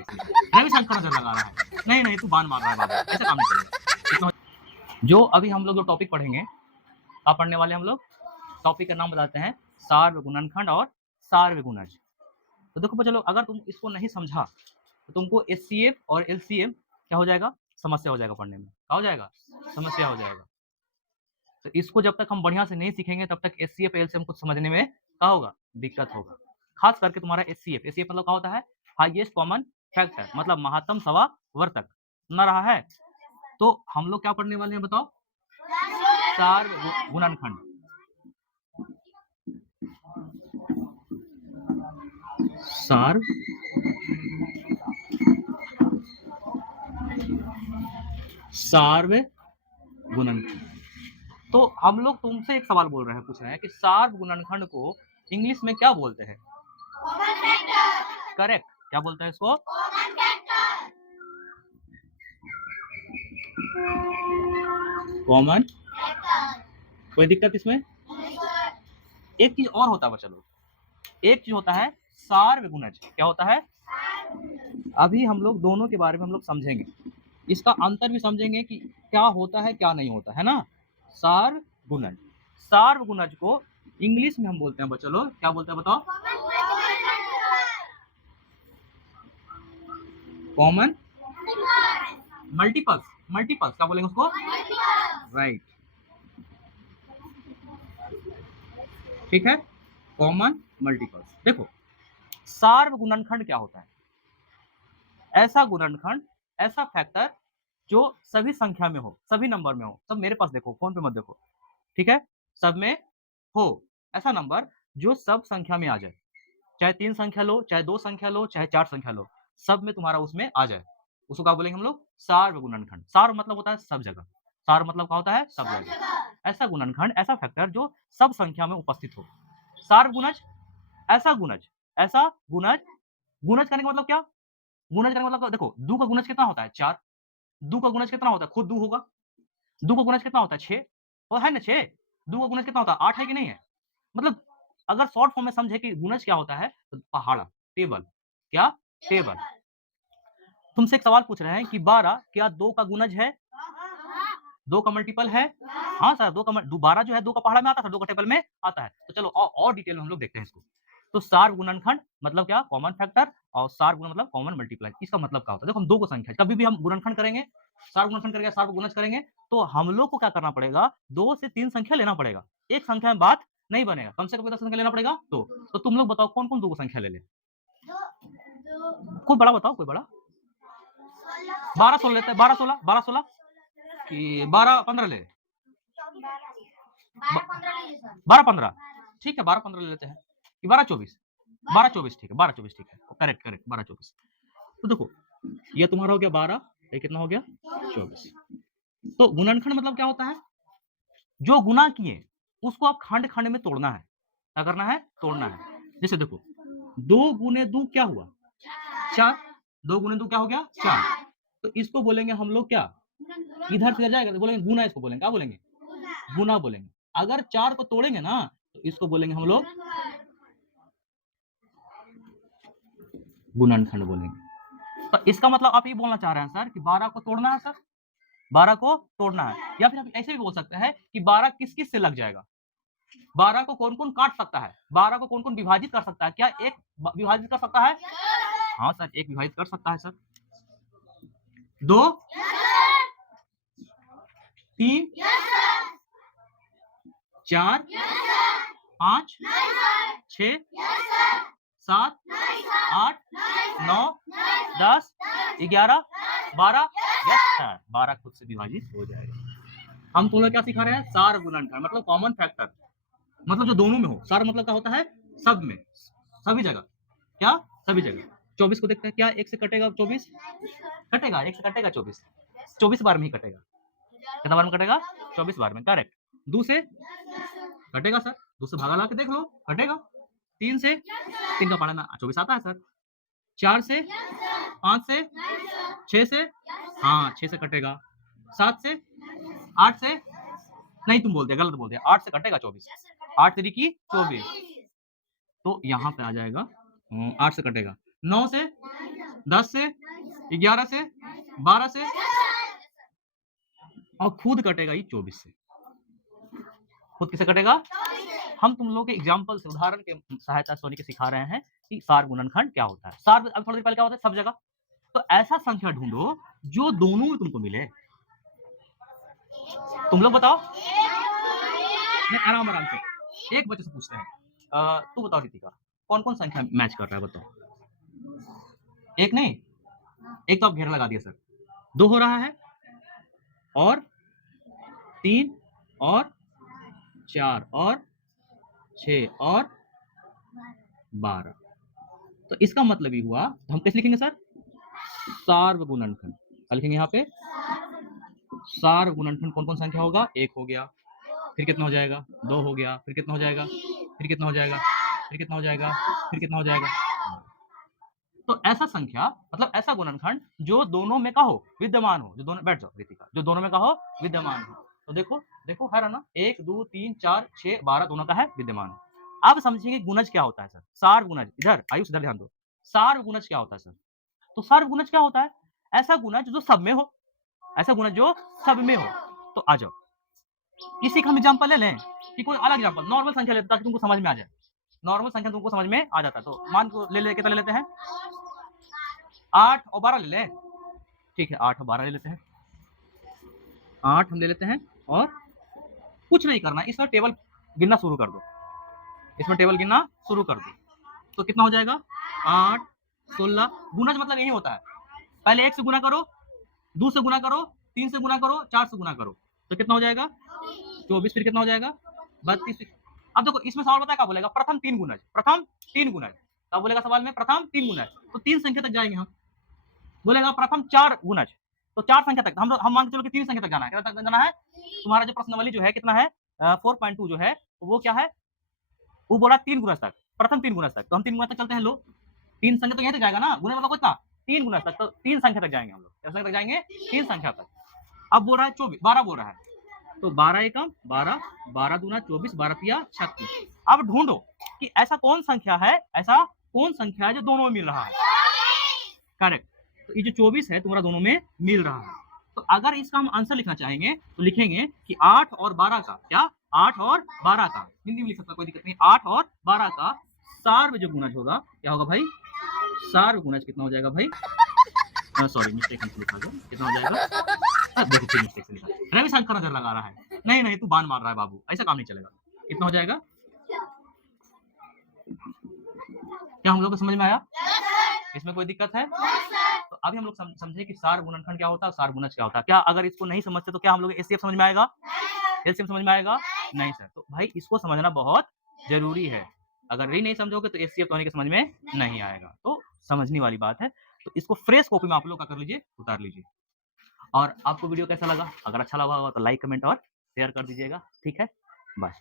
रविशंकर से लगा रहा है। नहीं नहीं, तू बान मार रहा है बाबू, ऐसा काम नहीं चलेगा। जो अभी हम लोग जो टॉपिक पढ़ेंगे, क्या पढ़ने वाले हम लोग? टॉपिक का नाम बताते हैं सार्व गुणनखंड और सार्व गुणज। तो देखो चलो, अगर तुम इसको नहीं समझा तो तुमको एचसीएफ और एलसीएम क्या हो जाएगा? समस्या हो जाएगा पढ़ने में। क्या हो जाएगा? समस्या हो जाएगा। तो इसको जब तक हम बढ़िया से नहीं सीखेंगे तब तक एचसीएफ एलसीएम को समझने में क्या होगा? दिक्कत होगा। खास करके तुम्हारा एचसीएफ मतलब क्या होता है? हाईएस्ट कॉमन फैक्टर, मतलब महत्तम समावर्तक ना रहा है। तो हम लोग क्या पढ़ने वाले हैं बताओ? सार्व गुणनखंड। सार्व सार्व गुणनखंड। तो हम लोग तुमसे एक सवाल बोल रहे हैं, पूछ रहे हैं कि सार्व गुणनखंड को इंग्लिश में क्या बोलते हैं? Common factor. करेक्ट। क्या बोलते हैं इसको? Common factor. Common factor. कोई दिक्कत इसमें? एक चीज और होता है बच्चों, एक चीज होता है सार्व गुणज। क्या होता है? अभी हम लोग दोनों के बारे में हम लोग समझेंगे, इसका अंतर भी समझेंगे कि क्या होता है क्या नहीं होता है ना। सार्व गुणज, सार्व गुणज को इंग्लिश में हम बोलते हैं बच्चों लोग, क्या बोलते हैं बताओ? Common multiples. मल्टीपल्स क्या बोलेंगे उसको? राइट, ठीक है, कॉमन मल्टीपल्स। देखो सार्व गुणनखंड क्या होता है? ऐसा गुणनखंड, ऐसा फैक्टर जो सभी संख्या में हो, सभी नंबर में हो। सब मेरे पास देखो, फोन पे मत देखो, ठीक है? सब में हो ऐसा नंबर जो सब संख्या में आ जाए, चाहे 3 संख्या लो, चाहे 2 संख्या लो, चाहे 4 संख्या लो, सब में तुम्हारा उसमें आ जाए, उसको क्या बोलेंगे हम लोग? सार्व गुणनखंड। सार्व मतलब होता है सब जगह, सार्व मतलब क्या होता है? सब जगह। ऐसा गुणनखंड, ऐसा फैक्टर जो सब संख्या में उपस्थित हो। सार्व गुणज, ऐसा गुणज, ऐसा गुणज। गुणज करने का मतलब क्या? गुणज करने का मतलब देखो, 2 का गुणज कितना होता है? 4। 2 का गुणज कितना होता है? खुद 2 होगा। 2 का गुणज कितना होता है? 6। और है ना 6। 2 का गुणज कितना होता है? 8 है कि नहीं है? मतलब अगर शॉर्ट फॉर्म में समझे कि गुणज क्या होता है, तो पहाड़ा, टेबल। क्या? टेबल। तुमसे एक सवाल पूछ रहे हैं कि 12 क्या 2 का गुणज है? 2 का मल्टीपल है? हाँ सर, 2 का 12 जो है 2 का पहाड़ा में आता है, 2 का टेबल में आता है। तो चलो और डिटेल में हम लोग देखते हैं इसको। तो सार्व गुणनखंड मतलब क्या? Common factor. और सार्व गुण मतलब कॉमन मल्टीप्लाई। इसका मतलब क्या होता है? देखो हम 2 को संख्या, कभी भी हम गुणनखंड करेंगे, सार्व गुणनखंड करेंगे, सार्व गुणज करेंगे, तो हम लोग को क्या करना पड़ेगा? 2 से 3 संख्या लेना पड़ेगा। एक संख्या में बात नहीं बनेगा, कम से कम 10 संख्या लेना पड़ेगा। तो तुम लोग बताओ कौन कौन 2 को संख्या ले ले? कोई बड़ा बताओ, कोई बड़ा। 12 16 लेते हैं, 12 16, 12 16 कि 12 15 ले? 12 15, ठीक है, 12 15 ले लेते हैं कि 12 24? 12 24 ठीक है, 12 24 ठीक है, करेक्ट करेक्ट, 12 24। तो देखो ये तुम्हारा हो गया 12, ये कितना हो गया? 24। तो गुणनखंड मतलब क्या होता है? जो गुना किए उसको आप खंड खंड में तोड़ना है। क्या करना है? तोड़ना है। जैसे देखो 2 गुने 2 क्या हुआ? 4। 2 गुने 2 क्या हो गया? 4। तो इसको बोलेंगे हम लोग क्या? इधर से जाएगा तो बोलेंगे गुना, इसको बोलेंगे क्या बोलेंगे? गुना बोलेंगे। अगर 4 को तोड़ेंगे ना तो इसको बोलेंगे हम लोग गुणनखंड बोलेंगे। तो इसका मतलब आप ये बोलना चाह रहे हैं सर कि 12 को तोड़ना है सर, 12 को तोड़ना है। या फिर आप ऐसे भी बोल सकते हैं कि 12 किस किस से लग जाएगा, 12 को कौन कौन काट सकता है, 12 को कौन कौन विभाजित कर सकता है? क्या एक विभाजित कर सकता है? हाँ सर, एक विभाजित कर सकता है सर। 2 3 4 5 6 7 8 9 10 11 12। यस सर, 12 खुद से विभाजित हो जाएगा। हम तुम लोग क्या सिखा रहे हैं? सार गुणनखंड मतलब कॉमन फैक्टर, मतलब जो दोनों में हो। सार मतलब क्या होता है? सब में, सभी जगह। क्या? सभी जगह। 24 को देखते हैं, क्या 1 से कटेगा 24? कटेगा, 1 से कटेगा 24, 24 बार में ही कटेगा। कितना बार में कटेगा? 24 बार में, करेक्ट। 2 से कटेगा सर, 2 से भागा ला के देख लो, कटेगा। 3 से, 3 का पढ़ना 24 आता है सर। 4 से, 5 से, 6 से, हाँ 6 से कटेगा। 7 से, 8 से, नहीं तुम बोलते गलत बोलते, 8 से कटेगा 24, 8 3 की 24, तो यहाँ पे आ जाएगा 8 से कटेगा। 9 से, 10 से, 11 से, 12 से, और खुद कटेगा ये 24 से। खुद किसे कटेगा? हम तुम लोगों के एग्जाम्पल से, उदाहरण के सहायता से के सिखा रहे हैं कि सार गुणनखंड क्या होता है। सार अब थोड़ी देर पहले क्या होता है? सब जगह। तो ऐसा संख्या ढूंढो जो दोनों में तुमको मिले। तुम लोग बताओ। नहीं, आराम आराम से एक बच्चे से पूछते हैं। तू बताओ रितिका, कौन कौन संख्या मैच कर रहा है बताओ। एक नहीं, एक तो आप घेरा लगा दिया सर। 2 हो रहा है, और 3, और 4, और 6, और 12। तो इसका मतलब ये हुआ, हम कैसे लिखेंगे सर? सार्वगुणनखंड। क्या लिखेंगे यहाँ पे? सार्वगुणनखंड कौन कौन संख्या होगा? 1 हो गया, फिर कितना हो जाएगा? 2 हो गया, फिर कितना हो जाएगा? फिर कितना हो जाएगा? फिर कितना हो जाएगा? फिर कितना हो जाएगा? तो ऐसा संख्या, मतलब ऐसा गुणनखंड जो दोनों में का हो, विद्यमान हो, जो दोनों, बैठ जाओ रितिका, जो दोनों में का हो, विद्यमान हो। तो देखो देखो है ना, 1 2 3 4 6 12 दोनों का है विद्यमान। अब समझिए गुणज क्या होता है सर। सार गुणज, इधर आयुष, इधर ध्यान दो। सार गुणज क्या होता है सर? तो सार गुणज क्या होता है? ऐसा गुणज जो सब में हो, ऐसा गुणज जो सब में हो। तो आ जाओ, इसी का हम एग्जाम्पल ले लें कि कोई अलग एग्जाम्पल, नॉर्मल संख्या लेते ताकि तुमको समझ में आ जाए। नॉर्मल संख्या तुमको समझ में आ जाता है। तो मान को ले कितना ले लेते हैं? 8 और 12 ले लें। ठीक है, 8 और 12 ले लेते हैं। 8 हम ले लेते हैं, और कुछ नहीं करना, इसमें टेबल गिनना शुरू कर दो। इसमें टेबल गिनना शुरू कर दो। तो कितना हो जाएगा? 8 16। गुणज मतलब यही होता है, पहले 1 से गुना करो, 2 से गुना करो, 3 से गुना करो, 4 से गुना करो, तो कितना हो जाएगा? 24। फिर कितना हो जाएगा? 32। अब देखो इसमें सवाल बताया क्या बोलेगा? प्रथम 3 गुणज, प्रथम 3 गुणज। क्या बोलेगा सवाल में? प्रथम 3 गुणज। तो 3 संख्या तक जाएंगे हम। बोलेगा प्रथम 4 गुणज, तो 4 संख्या तक हम मान के चलो कि 3 संख्या तक जाना है। कितना तक जाना है? तुम्हारा जो प्रश्नावली जो है कितना है? 4.2 जो है, तो वो क्या है? वो बोला 3 गुणज तक, प्रथम 3 गुणज तक। तो हम 3 गुणज तक चलते हैं। लो, 3 संख्या तो यहीं तक जाएगा ना, गुणज मतलब कितना? 3 गुणज तक। तो 3 संख्या तक जाएंगे हम लोग। क्या संख्या तक जाएंगे? 3 संख्या तक। अब बोल रहा है 24, 12 बोल रहा है, तो 12 एकम 12, 12 दूना 24, 12 तिया 36। अब ढूंढो कि ऐसा कौन संख्या है, ऐसा कौन संख्या है जो दोनों में मिल रहा है। करेक्ट। तो ये जो 24 है तुम्हारा दोनों में मिल रहा है। तो अगर इसका हम आंसर लिखना चाहेंगे तो लिखेंगे कि 8 और 12 का, क्या? 8 और 12 का, हिंदी में लिख सकता, कोई दिक्कत नहीं। 8 और 12 का सार्व जो गुणज होगा, क्या होगा भाई? सार्व गुणज कितना हो जाएगा भाई? सॉरी, मिस्टेक हमसे लिखा दो। कितना हो जाएगा? देखो फिर मिस्टेक से लिखा। रविशंकर नजर लगा रहा है। नहीं नहीं, तू बान मार रहा है बाबू, ऐसा काम नहीं चलेगा। कितना हो जाएगा? क्या हम लोग को समझ में आया? इसमें कोई दिक्कत है? तो अभी हम लोग समझे कि सार गुणनखंड क्या होता है, सार गुणज क्या होता है। क्या अगर इसको नहीं समझते तो क्या हम लोग एचसीएफ समझ में आएगा? एलसीएम समझ में आएगा? नहीं सर। तो भाई इसको समझना बहुत जरूरी है। अगर ये नहीं समझोगे तो एचसीएफ तो समझ में नहीं आएगा। तो समझने वाली बात है। तो इसको फ्रेश कॉपी में आप लोग क्या कर लीजिए, उतार लीजिए। और आपको वीडियो कैसा लगा? अगर अच्छा लगा होगा तो लाइक, कमेंट और शेयर कर दीजिएगा। ठीक है, बाय।